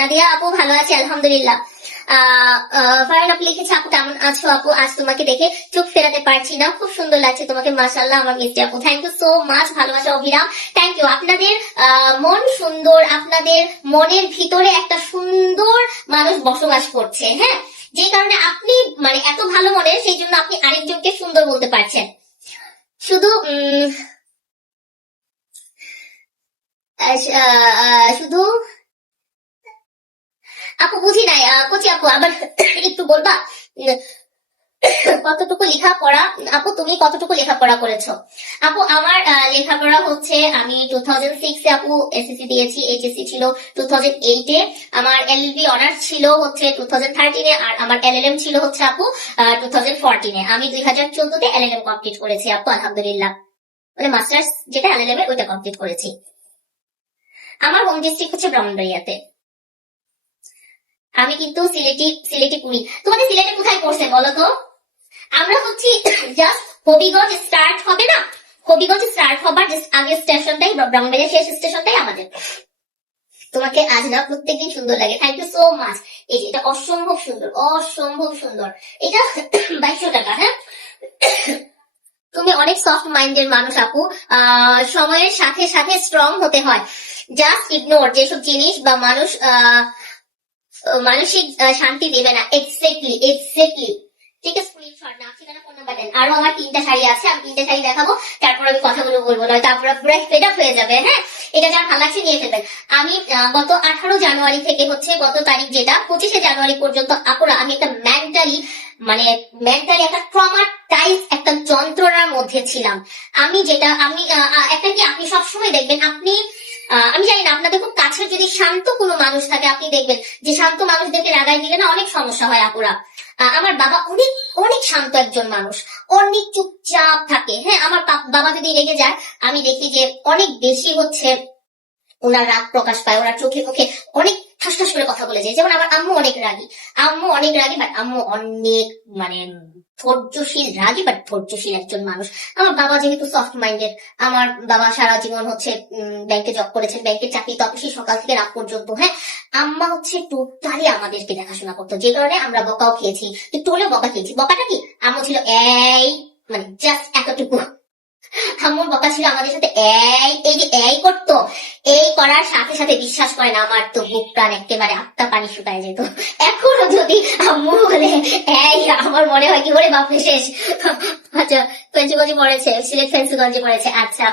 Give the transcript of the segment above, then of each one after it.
নাদিয়া আপু ভালো আছি আলহামদুলিল্লাহ। ফারহান আপু লিখেছে, আপু কেমন আছো আপু, আজ তোমাকে দেখে চোখ ফেরাতে পারছি না, খুব সুন্দর লাগছে তোমাকে, মাশাআল্লাহ আমার মিষ্টি আপু। থ্যাংক ইউ সো মাচ, ভালোবাসা অভিরাম, থ্যাংক ইউ। আপনাদের মন সুন্দর, আপনাদের মনের ভিতরে একটা সুন্দর মানুষ বসবাস করছে, হ্যাঁ, যে কারণে আপনি মানে এত ভালো মনের, সেই জন্য আপনি আরেকজনকে সুন্দর বলতে পারছেন। শুধু শুধু আপু বুঝি নাই, কচি আপু আবার একটু বলবা কতটুকু লেখাপড়া, আপু তুমি কতটুকু লেখাপড়া করেছো? আপু আমার লেখাপড়া হচ্ছে, আমি 2006 এ আপু এসএসসি দিয়েছি, এইচএসসি ছিল 2008 এ, আমার এলএলবি অনার্স ছিল হচ্ছে 2013 এ, আর আমার এলএলএম ছিল হচ্ছে আপু 2014 এ। আমি 2014 তে এলএলএম কমপ্লিট করেছি আপু আলহামদুলিল্লাহ, মানে মাস্টার্স যেটা এলএলএম এর ওইটা কমপ্লিট করেছি। আমার হোম ডিস্ট্রিক্ট হচ্ছে ব্রাহ্মণবাড়িয়াতে। আমি কিন্তু সিলেটি পুরি। তোমাদের সিলেটে কোথায় পড়ছে বলো তো? আমরা হচ্ছি জাস্ট হবিগঞ্জ স্টার্ট হবে না, হবিগঞ্জ স্টার্ট হবার জাস্ট আগের স্টেশনটাই ব্রাহ্মণবাড়িয়া, শেষ স্টেশনটাই আমাদের। তোমাকে আজ না প্রত্যেকদিন সুন্দর লাগে, থ্যাংক ইউ সো মাচ। এই যে এটা অসম্ভব সুন্দর, অসম্ভব সুন্দর, এটা 2200 টাকা। হ্যাঁ, তুমি অনেক সফট মাইন্ডের মানুষ আপু, সময়ের সাথে সাথে স্ট্রং হতে হয়। জাস্ট ইগনোর যেসব জিনিস বা মানুষ মানসিক শান্তি দেবে না। এক্স্যাক্টলি এক্স্যাক্টলি, ঠিক আছে। স্ক্রিনশট নাম ঠিকানা ফোন নাম্বার দেন। আরো আমার 3টা শাড়ি আছে, আমি 3টা শাড়ি দেখাবো, তারপর আমি কথাগুলো বলবো, নয় তারপরে পুরো ফেড আপ হয়ে যাবে। হ্যাঁ, এটা যার ভালো লাগছে নিয়ে ফেলবেন। আমি গত 18 জানুয়ারি থেকে হচ্ছে গত তারিখ যেটা 25 জানুয়ারি পর্যন্ত আপুরা আমি একটা মেন্টালি একটা ট্রমাটাইজ, একটা যন্ত্রণার মধ্যে ছিলাম। আমি যেটা আমি একটা কি, আপনি সবসময় দেখবেন, আপনি আমি জানি না আপনাদের খুব কাছের যদি শান্ত কোনো মানুষ থাকে, আপনি দেখবেন যে শান্ত মানুষদেরকে রাগাই দিলে না অনেক সমস্যা হয় আপুরা। আমার বাবা অনেক অনেক শান্ত একজন মানুষ, অনেক চুপচাপ থাকে। হ্যাঁ, আমার বাবা যদি রেগে যায়, আমি দেখি যে অনেক বেশি হচ্ছে ওনার রাগ প্রকাশ পায়, ওনার চোখে মুখে অনেক ঠাস ঠাস করে কথা বলে যায়। যেমন আমার আম্মু অনেক রাগী, বাট আম্মু অনেক মানে ধৈর্যশীল, রাগী বাট ধৈর্যশীল একজন মানুষ। আমার বাবা যেহেতু সফট মাইন্ডেড, আমার বাবা সারা জীবন হচ্ছে ব্যাংকে জব করেছেন, ব্যাংকের চাকরি, তো অফিসে সকাল থেকে রাত পর্যন্ত। হ্যাঁ, আম্মা হচ্ছে টোটালি আমাদেরকে দেখাশোনা করতো, যে কারণে আমরা বকাও খেয়েছি, একটু হলেও বকা খেয়েছি। বকাটা কি, আম্মু ছিল এই মানে জাস্ট এতটুকু। আম্মুর বকা ছিল আমাদের সাথে এই যে এই করতো, এই করার সাথে সাথে বিশ্বাস করেন আমার তো বুক প্রাণ একেবারে আত্মা পানি শুকায় যেত। এখনো যদি আম্মু বলে এই, আমার মনে হয় কি করে বাপরে শেষ। আচ্ছা, ফেন্সিগঞ্জে পড়েছে, সিলেট ফেন্সিগঞ্জে পড়েছে। আচ্ছা,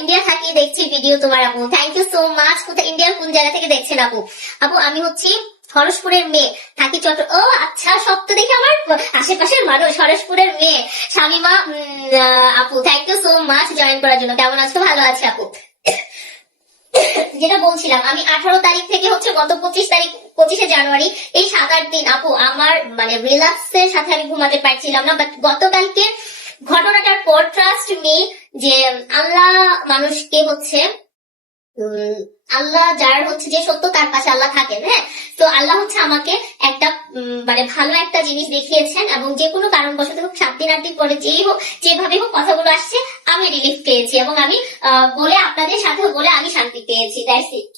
ইন্ডিয়া থাকি দেখছি ভিডিও তোমার আপু, থ্যাংক ইউ সো মাচ। কোথায় ইন্ডিয়ার কোন জায়গা থেকে দেখছেন আপু? আপু আমি হচ্ছি হরসপুরের মেয়ে, থাকি ও আচ্ছা, সব তো দেখি আমার আশেপাশের মানুষ। হরসপুরের মেয়ে শামিমা আপু, thank you so much join করার জন্য। কেমন আছো? ভালো আছে আপু। যেটা বলছিলাম, আমি 18 তারিখ থেকে হচ্ছে গত 25 জানুয়ারি, এই 7-8 দিন আপু আমার মানে রিল্যাক্সের সাথে আমি ঘুমাতে পারছিলাম না। বাট গতকালকে ঘটনাটার পর ট্রাস্ট মি, যে আল্লাহ মানুষকে হচ্ছে আল্লাহ যার হচ্ছে যে সত্য, তার পাশে আল্লাহ থাকেন। হ্যাঁ, তো আল্লাহ হচ্ছে আমাকে একটা মানে ভালো একটা জিনিস দেখিয়েছেন, এবং যে কোনো কারণবশত হোক 7 দিন 8 দিন পরে যেই হোক যেভাবে হোক কথাগুলো আসছে, আমি রিলিফ পেয়েছি, এবং আমি বলে আপনাদের সাথে বলে আমি শান্তি পেয়েছি। That's it.